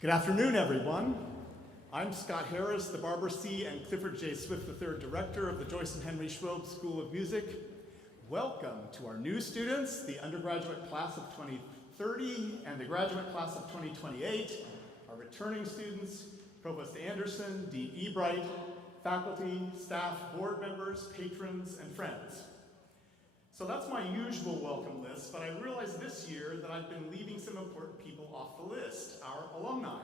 Good afternoon, everyone. I'm Scott Harris, the Barbara C. and Clifford J. Swift III Director of the Joyce and Henry Schwob School of Music. Welcome to our new students, the undergraduate class of 2030 and the graduate class of 2028, our returning students, Provost Anderson, Dean Ebright, faculty, staff, board members, patrons, and friends. So that's my usual welcome list, but I realized this year that I've been leaving some important people off the list, our alumni.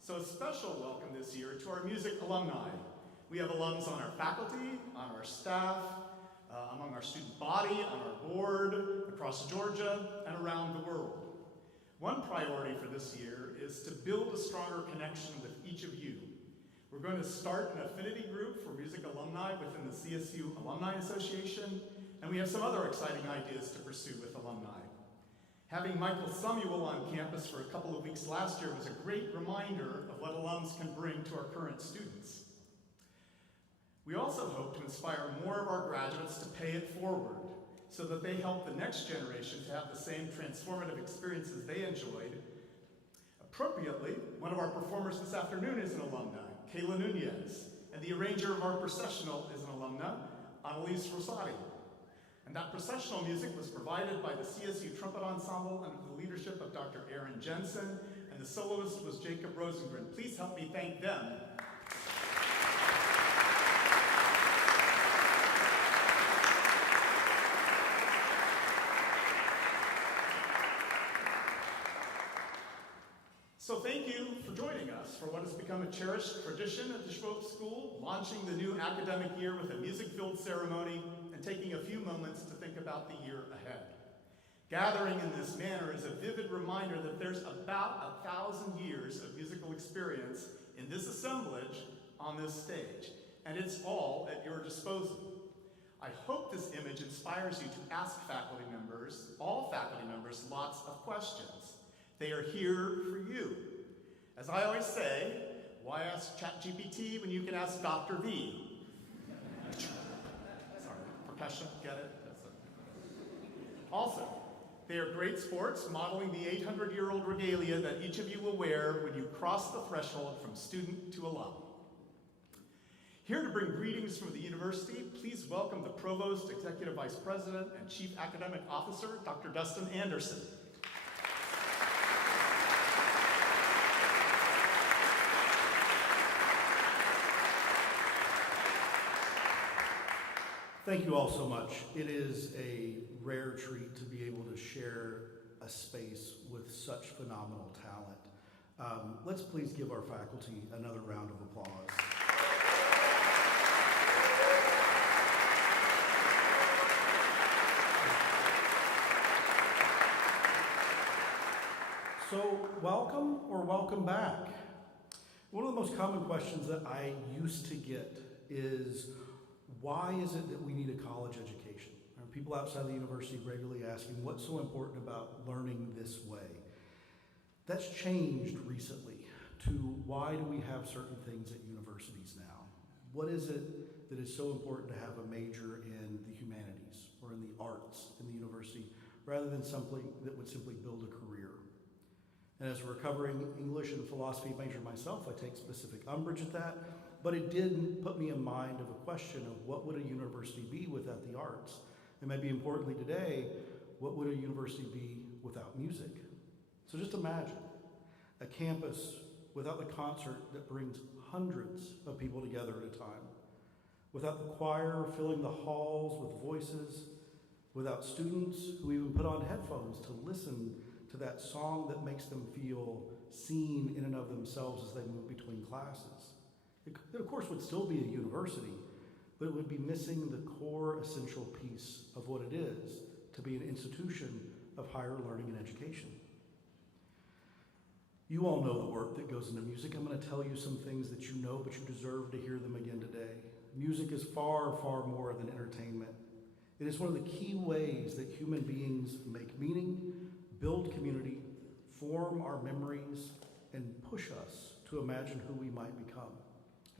So a special welcome this year to our music alumni. We have alums on our faculty, on our staff, among our student body, on our board, across Georgia, and around the world. One priority for this year is to build a stronger connection with each of you. We're going to start an affinity group for music alumni within the CSU Alumni Association, and we have some other exciting ideas to pursue with alumni. Having Michael Samuel on campus for a couple of weeks last year was a great reminder of what alums can bring to our current students. We also hope to inspire more of our graduates to pay it forward so that they help the next generation to have the same transformative experiences they enjoyed. Appropriately, one of our performers this afternoon is an alumni, Kayla Nunez, and the arranger of our processional is an alumna, Annalise Rosati. And that processional music was provided by the CSU Trumpet Ensemble under the leadership of Dr. Aaron Jensen, and the soloist was Jacob Rosengren. Please help me thank them. So thank you for joining us for what has become a cherished tradition at the Schwob School, launching the new academic year with a music-filled ceremony and taking a few moments to think about the year ahead. Gathering in this manner is a vivid reminder that there's about 1,000 years of musical experience in this assemblage on this stage, and it's all at your disposal. I hope this image inspires you to ask faculty members, all faculty members, lots of questions. They are here for you. As I always say, why ask ChatGPT when you can ask Dr. V? Sorry, percussion, get it? Also, they are great sports, modeling the 800-year-old regalia that each of you will wear when you cross the threshold from student to alum. Here to bring greetings from the university, please welcome the Provost, Executive Vice President, and Chief Academic Officer, Dr. Dustin Anderson. Thank you all so much. It is a rare treat to be able to share a space with such phenomenal talent. Let's please give our faculty another round of applause. So, welcome or welcome back? One of the most common questions that I used to get is, why is it that we need a college education? People outside the university regularly asking, what's so important about learning this way? That's changed recently to why do we have certain things at universities now? What is it that is so important to have a major in the humanities or in the arts in the university rather than something that would simply build a career? And as a recovering English and philosophy major myself, I take specific umbrage at that. But it did put me in mind of a question of what would a university be without the arts? And maybe importantly today, what would a university be without music? So just imagine a campus without the concert that brings hundreds of people together at a time, without the choir filling the halls with voices, without students who even put on headphones to listen to that song that makes them feel seen in and of themselves as they move between classes. It, of course, would still be a university, but it would be missing the core essential piece of what it is to be an institution of higher learning and education. You all know the work that goes into music. I'm going to tell you some things that you know, but you deserve to hear them again today. Music is far, far more than entertainment. It is one of the key ways that human beings make meaning, build community, form our memories, and push us to imagine who we might become.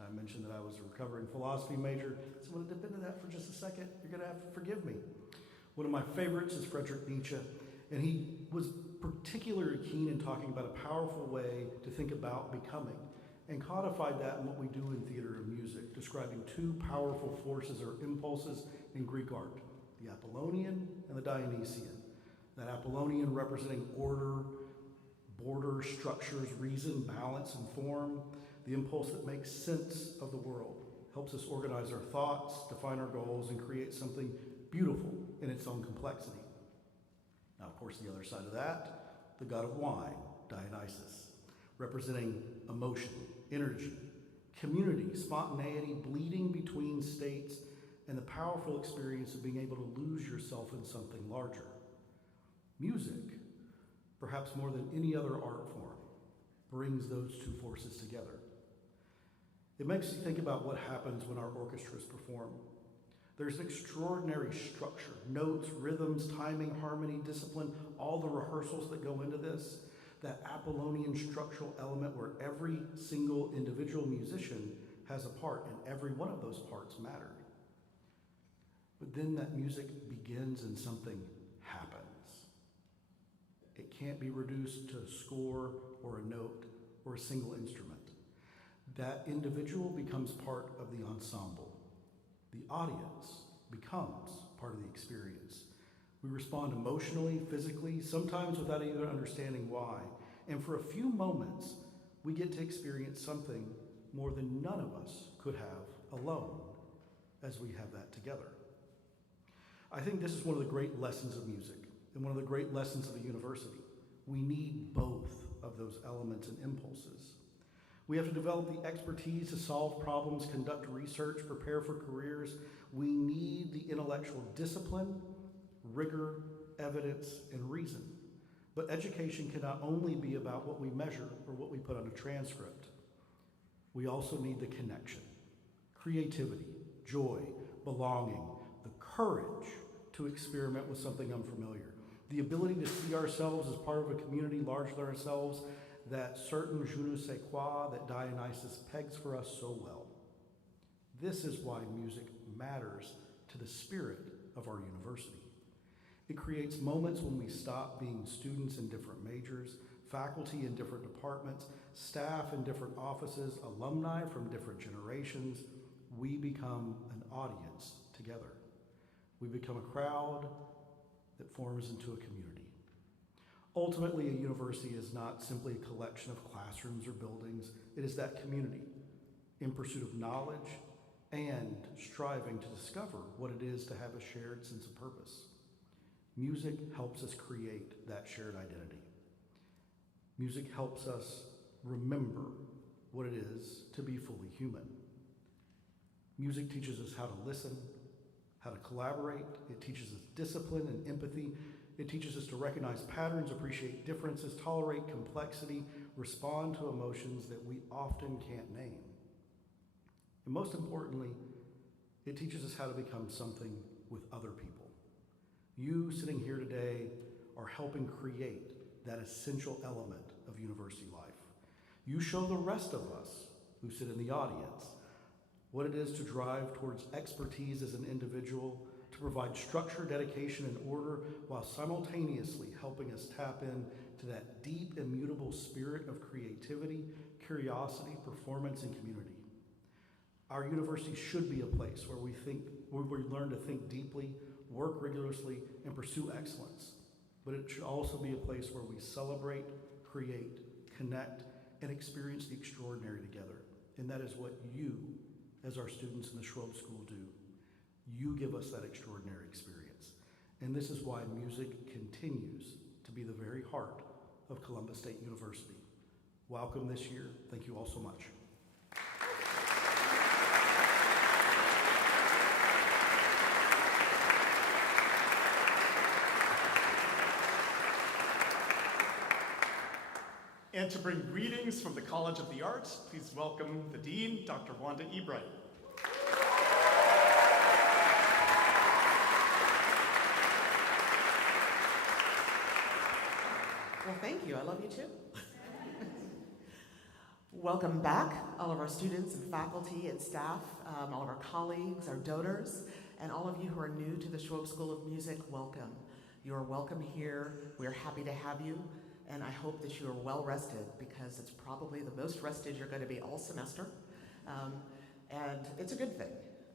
I mentioned that I was a recovering philosophy major, so I'm going to dip into that for just a second. You're going to have to forgive me. One of my favorites is Friedrich Nietzsche, And he was particularly keen in talking about a powerful way to think about becoming, and codified that in what we do in theater and music, describing two powerful forces or impulses in Greek art, the Apollonian and the Dionysian. That Apollonian representing order, border, structures, reason, balance, and form, the impulse that makes sense of the world, helps us organize our thoughts, define our goals, and create something beautiful in its own complexity. Now, of course, the other side of that, the god of wine, Dionysus, representing emotion, energy, community, spontaneity, bleeding between states, and the powerful experience of being able to lose yourself in something larger. Music, perhaps more than any other art form, brings those two forces together. It makes you think about what happens when our orchestras perform. There's an extraordinary structure, notes, rhythms, timing, harmony, discipline, all the rehearsals that go into this, that Apollonian structural element where every single individual musician has a part and every one of those parts matter. But then that music begins and something happens. It can't be reduced to a score or a note or a single instrument. That individual becomes part of the ensemble. The audience becomes part of the experience. We respond emotionally, physically, sometimes without even understanding why. And for a few moments, we get to experience something more than none of us could have alone as we have that together. I think this is one of the great lessons of music and one of the great lessons of a university. We need both of those elements and impulses. We have to develop the expertise to solve problems, conduct research, prepare for careers. We need the intellectual discipline, rigor, evidence, and reason. But education cannot only be about what we measure or what we put on a transcript. We also need the connection, creativity, joy, belonging, the courage to experiment with something unfamiliar, the ability to see ourselves as part of a community larger than ourselves, that certain je ne sais quoi that Dionysus pegs for us so well. This is why music matters to the spirit of our university. It creates moments when we stop being students in different majors, faculty in different departments, staff in different offices, alumni from different generations. We become an audience together. We become a crowd that forms into a community. Ultimately, a university is not simply a collection of classrooms or buildings. It is that community in pursuit of knowledge and striving to discover what it is to have a shared sense of purpose. Music helps us create that shared identity. Music helps us remember what it is to be fully human. Music teaches us how to listen, how to collaborate. It teaches us discipline and empathy. It teaches us to recognize patterns, appreciate differences, tolerate complexity, respond to emotions that we often can't name. And most importantly, it teaches us how to become something with other people. You sitting here today are helping create that essential element of university life. You show the rest of us who sit in the audience what it is to drive towards expertise as an individual, to provide structure, dedication, and order, while simultaneously helping us tap into that deep, immutable spirit of creativity, curiosity, performance, and community. Our university should be a place where we learn to think deeply, work rigorously, and pursue excellence. But it should also be a place where we celebrate, create, connect, and experience the extraordinary together. And that is what you, as our students in the Schwab School, do. You give us that extraordinary experience. And this is why music continues to be the very heart of Columbus State University. Welcome this year. Thank you all so much. And to bring greetings from the College of the Arts, please welcome the Dean, Dr. Wanda Ebright. Well, thank you. I love you too. Welcome back, all of our students and faculty and staff, all of our colleagues, our donors, and all of you who are new to the Schwab School of Music, welcome. You are welcome here. We are happy to have you, and I hope that you are well rested because it's probably the most rested you're going to be all semester, and it's a good thing.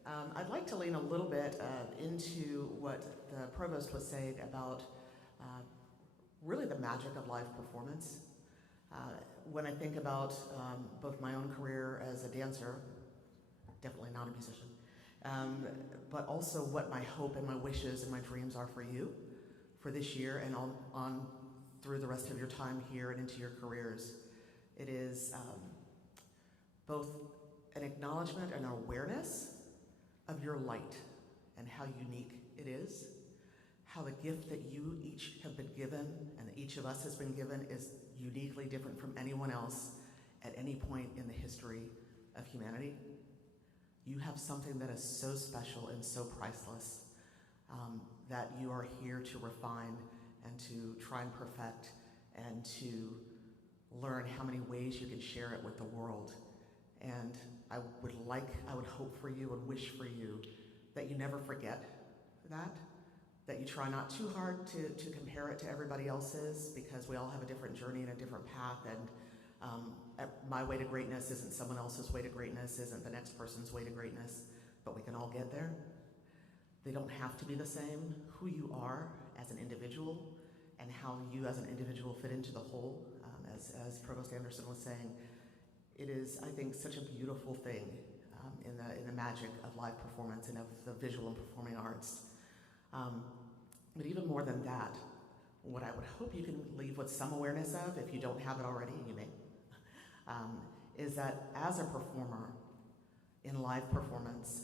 I'd like to lean a little bit into what the provost was saying about really the magic of live performance. When I think about both my own career as a dancer, definitely not a musician, but also what my hope and my wishes and my dreams are for you for this year and on through the rest of your time here and into your careers. It is both an acknowledgement and awareness of your light and how unique it is, how the gift that you each have been given and that each of us has been given is uniquely different from anyone else at any point in the history of humanity. You have something that is so special and so priceless that you are here to refine and to try and perfect and to learn how many ways you can share it with the world. And I would hope for you and wish for you that you never forget that you try not too hard to compare it to everybody else's, because we all have a different journey and a different path, and my way to greatness isn't someone else's way to greatness, isn't the next person's way to greatness, but we can all get there. They don't have to be the same. Who you are as an individual and how you as an individual fit into the whole, as Provost Anderson was saying, it is, I think, such a beautiful thing in the magic of live performance and of the visual and performing arts. But even more than that, what I would hope you can leave with some awareness of, if you don't have it already, and you may, is that as a performer in live performance,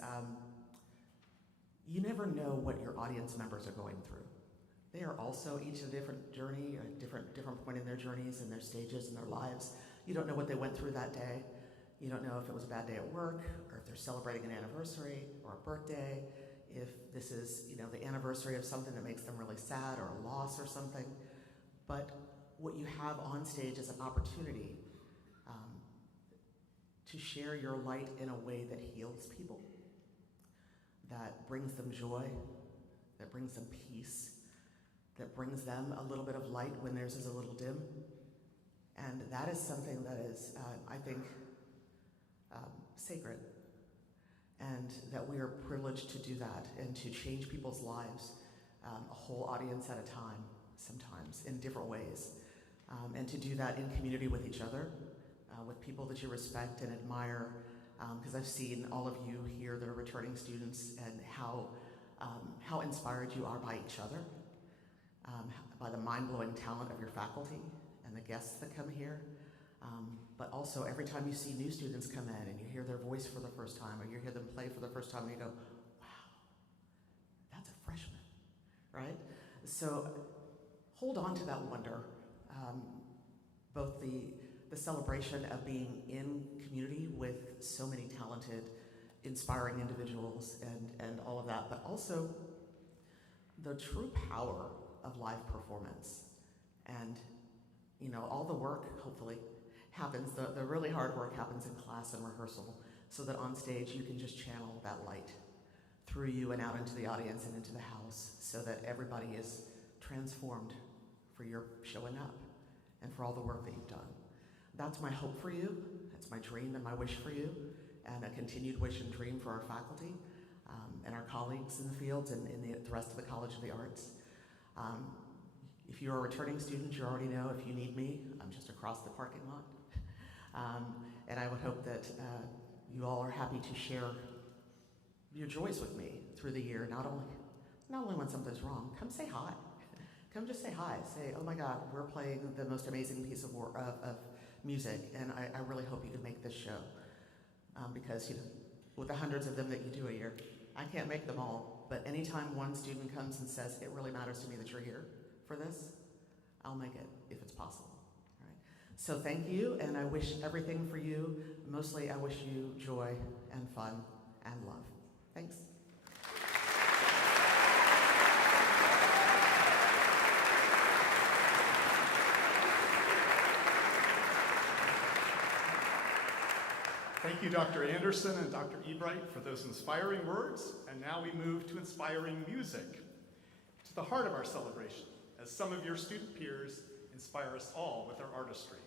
you never know what your audience members are going through. They are also each a different journey, a different point in their journeys and their stages in their lives. You don't know what they went through that day. You don't know if it was a bad day at work, or if they're celebrating an anniversary or a birthday, if this is, the anniversary of something that makes them really sad or a loss or something. But what you have on stage is an opportunity to share your light in a way that heals people, that brings them joy, that brings them peace, that brings them a little bit of light when theirs is a little dim. And that is something that is, I think, sacred. And that we are privileged to do that and to change people's lives, a whole audience at a time, sometimes, in different ways. And to do that in community with each other, with people that you respect and admire, because I've seen all of you here that are returning students and how inspired you are by each other, by the mind-blowing talent of your faculty and the guests that come here. But also every time you see new students come in and you hear their voice for the first time, or you hear them play for the first time, and you go, wow, that's a freshman, right? So hold on to that wonder, both the celebration of being in community with so many talented, inspiring individuals and all of that, but also the true power of live performance. And all the work, hopefully, happens, the really hard work happens in class and rehearsal, so that on stage you can just channel that light through you and out into the audience and into the house, so that everybody is transformed for your showing up and for all the work that you've done. That's my hope for you, that's my dream and my wish for you, and a continued wish and dream for our faculty and our colleagues in the fields and in the rest of the College of the Arts. If you're a returning student, you already know if you need me, I'm just across the parking lot. And I would hope that you all are happy to share your joys with me through the year, not only when something's wrong. Come say hi. Come just say hi. Say, oh my God, we're playing the most amazing piece of music, and I really hope you can make this show. Because with the hundreds of them that you do a year, I can't make them all, but anytime one student comes and says, it really matters to me that you're here for this, I'll make it if it's possible. All right. So thank you, and I wish everything for you. Mostly I wish you joy and fun and love. Thanks. Thank you, Dr. Anderson and Dr. Ebright, for those inspiring words. And now we move to inspiring music. To the heart of our celebration, as some of your student peers inspire us all with their artistry.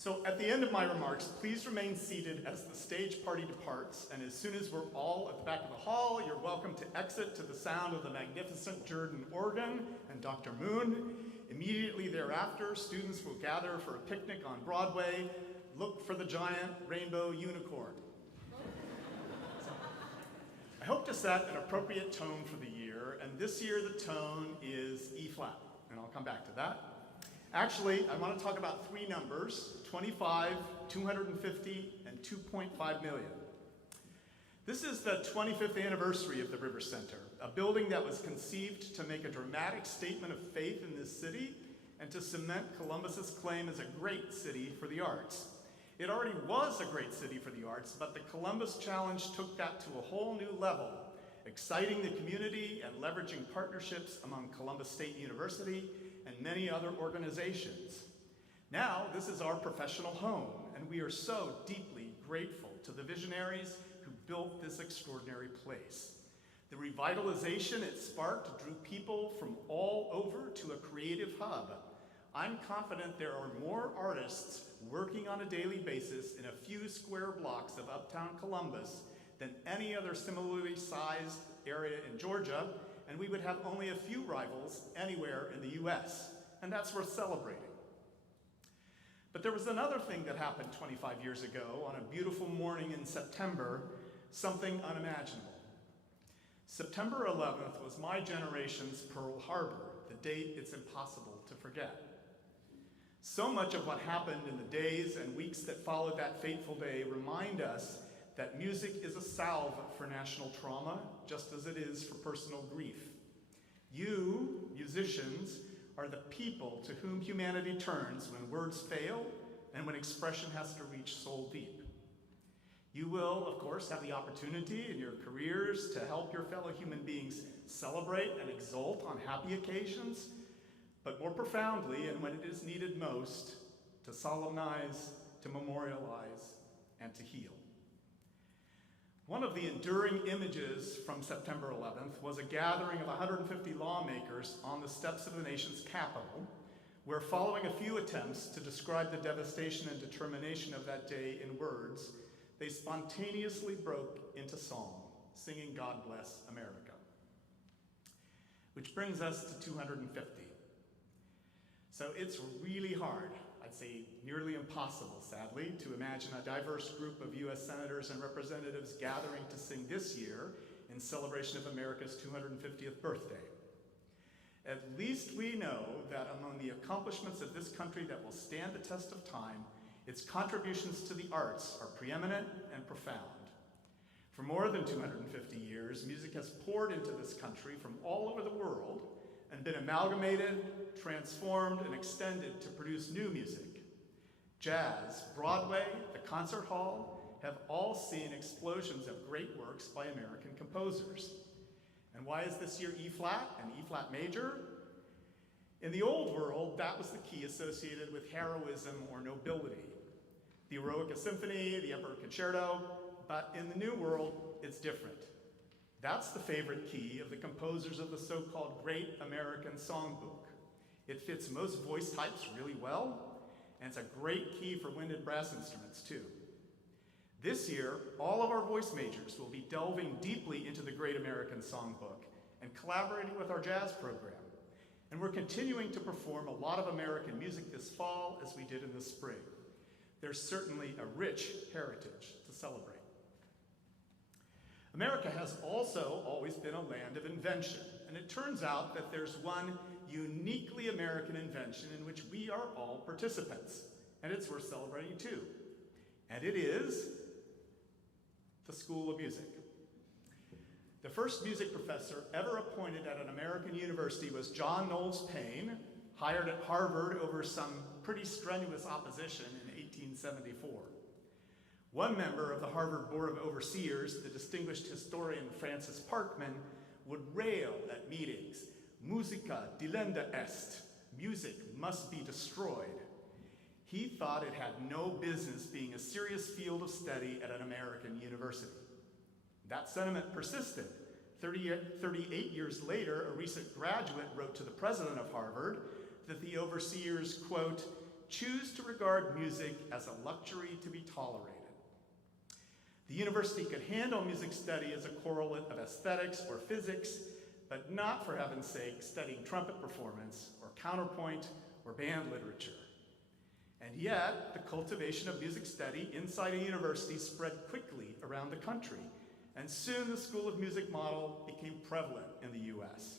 So at the end of my remarks, please remain seated as the stage party departs, and as soon as we're all at the back of the hall, you're welcome to exit to the sound of the magnificent Jordan organ and Dr. Moon. Immediately thereafter, students will gather for a picnic on Broadway. Look for the giant rainbow unicorn. I hope to set an appropriate tone for the year, and this year the tone is E flat, and I'll come back to that. Actually, I want to talk about three numbers: 25, 250, and 2.5 million. This is the 25th anniversary of the River Center, a building that was conceived to make a dramatic statement of faith in this city and to cement Columbus's claim as a great city for the arts. It already was a great city for the arts, but the Columbus Challenge took that to a whole new level, exciting the community and leveraging partnerships among Columbus State University and many other organizations. Now, this is our professional home, and we are so deeply grateful to the visionaries who built this extraordinary place. The revitalization it sparked drew people from all over to a creative hub. I'm confident there are more artists working on a daily basis in a few square blocks of uptown Columbus than any other similarly sized area in Georgia, and we would have only a few rivals anywhere in the US, and that's worth celebrating. But there was another thing that happened 25 years ago on a beautiful morning in September, something unimaginable. September 11th was my generation's Pearl Harbor, the date it's impossible to forget. So much of what happened in the days and weeks that followed that fateful day remind us that music is a salve for national trauma, just as it is for personal grief. You, musicians, are the people to whom humanity turns when words fail and when expression has to reach soul deep. You will, of course, have the opportunity in your careers to help your fellow human beings celebrate and exult on happy occasions, but more profoundly, and when it is needed most, to solemnize, to memorialize, and to heal. One of the enduring images from September 11th was a gathering of 150 lawmakers on the steps of the nation's capital, where following a few attempts to describe the devastation and determination of that day in words, they spontaneously broke into song, singing "God Bless America." Which brings us to 250. So it's really hard, I'd say nearly impossible, sadly, to imagine a diverse group of US senators and representatives gathering to sing this year in celebration of America's 250th birthday. At least we know that among the accomplishments of this country that will stand the test of time, its contributions to the arts are preeminent and profound. For more than 250 years, music has poured into this country from all over the world and been amalgamated, transformed, and extended to produce new music. Jazz, Broadway, the concert hall have all seen explosions of great works by American composers. And why is this year E-flat and E-flat major? In the old world, that was the key associated with heroism or nobility. The Eroica Symphony, the Emperor Concerto, but in the new world, it's different. That's the favorite key of the composers of the so-called Great American Songbook. It fits most voice types really well, and it's a great key for wind and brass instruments too. This year, all of our voice majors will be delving deeply into the Great American Songbook and collaborating with our jazz program. And we're continuing to perform a lot of American music this fall as we did in the spring. There's certainly a rich heritage to celebrate. America has also always been a land of invention, and it turns out that there's one uniquely American invention in which we are all participants, and it's worth celebrating too. And it is the School of Music. The first music professor ever appointed at an American university was John Knowles Payne, hired at Harvard over some pretty strenuous opposition in 1874. One member of the Harvard Board of Overseers, the distinguished historian Francis Parkman, would rail at meetings, "Musica delenda est," music must be destroyed. He thought it had no business being a serious field of study at an American university. That sentiment persisted. 38 years later, a recent graduate wrote to the president of Harvard that the overseers, quote, choose to regard music as a luxury to be tolerated. The university could handle music study as a correlate of aesthetics or physics, but not, for heaven's sake, studying trumpet performance or counterpoint or band literature. And yet, the cultivation of music study inside a university spread quickly around the country, and soon the School of Music model became prevalent in the US.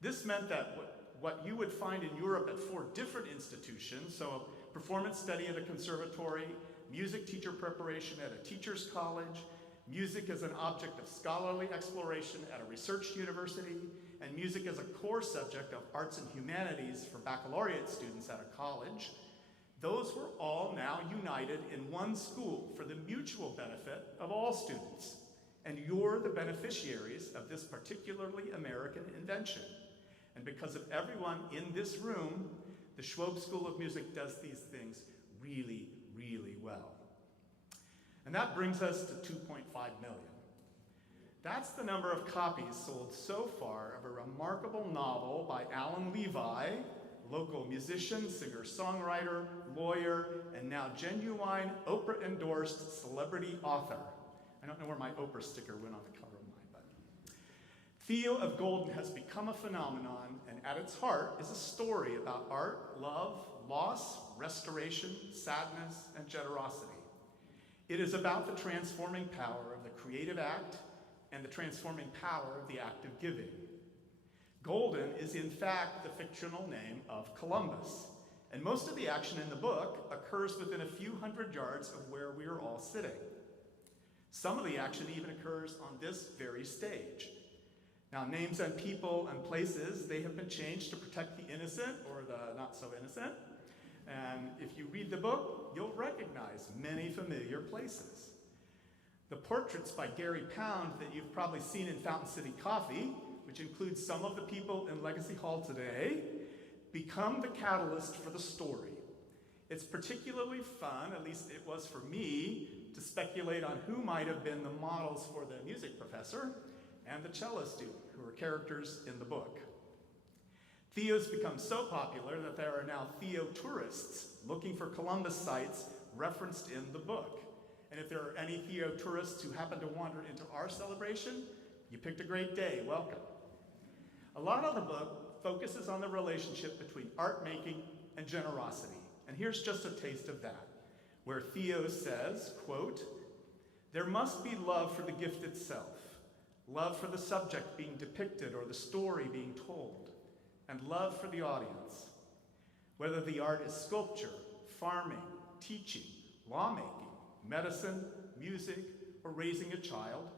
This meant that what you would find in Europe at 4 different institutions, so performance study at a conservatory, music teacher preparation at a teacher's college, music as an object of scholarly exploration at a research university, and music as a core subject of arts and humanities for baccalaureate students at a college, those were all now united in one school for the mutual benefit of all students. And you're the beneficiaries of this particularly American invention. And because of everyone in this room, the Schwob School of Music does these things really, really well. And that brings us to 2.5 million. That's the number of copies sold so far of a remarkable novel by Alan Levi, local musician, singer-songwriter, lawyer, and now genuine Oprah-endorsed celebrity author. I don't know where my Oprah sticker went on the cover of mine, but Theo of Golden has become a phenomenon, and at its heart is a story about art, love, loss, restoration, sadness, and generosity. It is about the transforming power of the creative act and the transforming power of the act of giving. Golden is in fact the fictional name of Columbus, and most of the action in the book occurs within a few hundred yards of where we are all sitting. Some of the action even occurs on this very stage. Now, names and people and places, they have been changed to protect the innocent or the not so innocent. And if you read the book, you'll recognize many familiar places. The portraits by Gary Pound that you've probably seen in Fountain City Coffee, which includes some of the people in Legacy Hall today, become the catalyst for the story. It's particularly fun, at least it was for me, to speculate on who might have been the models for the music professor and the cello student, who are characters in the book. Theo's become so popular that there are now Theo tourists looking for Columbus sites referenced in the book. And if there are any Theo tourists who happen to wander into our celebration, you picked a great day, welcome. A lot of the book focuses on the relationship between art making and generosity. And here's just a taste of that, where Theo says, quote, "There must be love for the gift itself, love for the subject being depicted or the story being told, and love for the audience. Whether the art is sculpture, farming, teaching, lawmaking, medicine, music, or raising a child,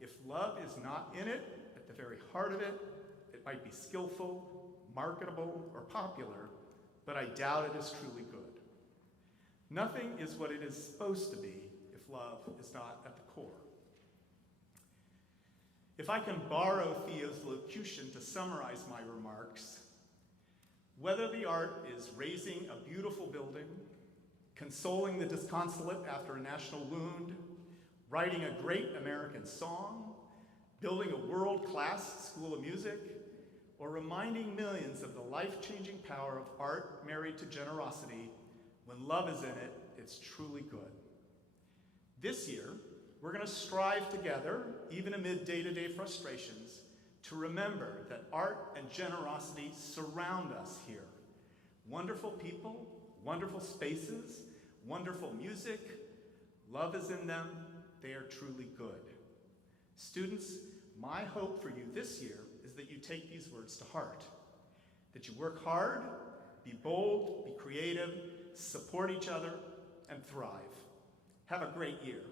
if love is not in it, at the very heart of it, it might be skillful, marketable, or popular, but I doubt it is truly good. Nothing is what it is supposed to be if love is not at the core." If I can borrow Theo's locution to summarize my remarks, whether the art is raising a beautiful building, consoling the disconsolate after a national wound, writing a great American song, building a world-class school of music, or reminding millions of the life-changing power of art married to generosity, when love is in it, it's truly good. This year, we're going to strive together, even amid day-to-day frustrations, to remember that art and generosity surround us here. Wonderful people, wonderful spaces, wonderful music, love is in them, they are truly good. Students, my hope for you this year is that you take these words to heart, that you work hard, be bold, be creative, support each other, and thrive. Have a great year.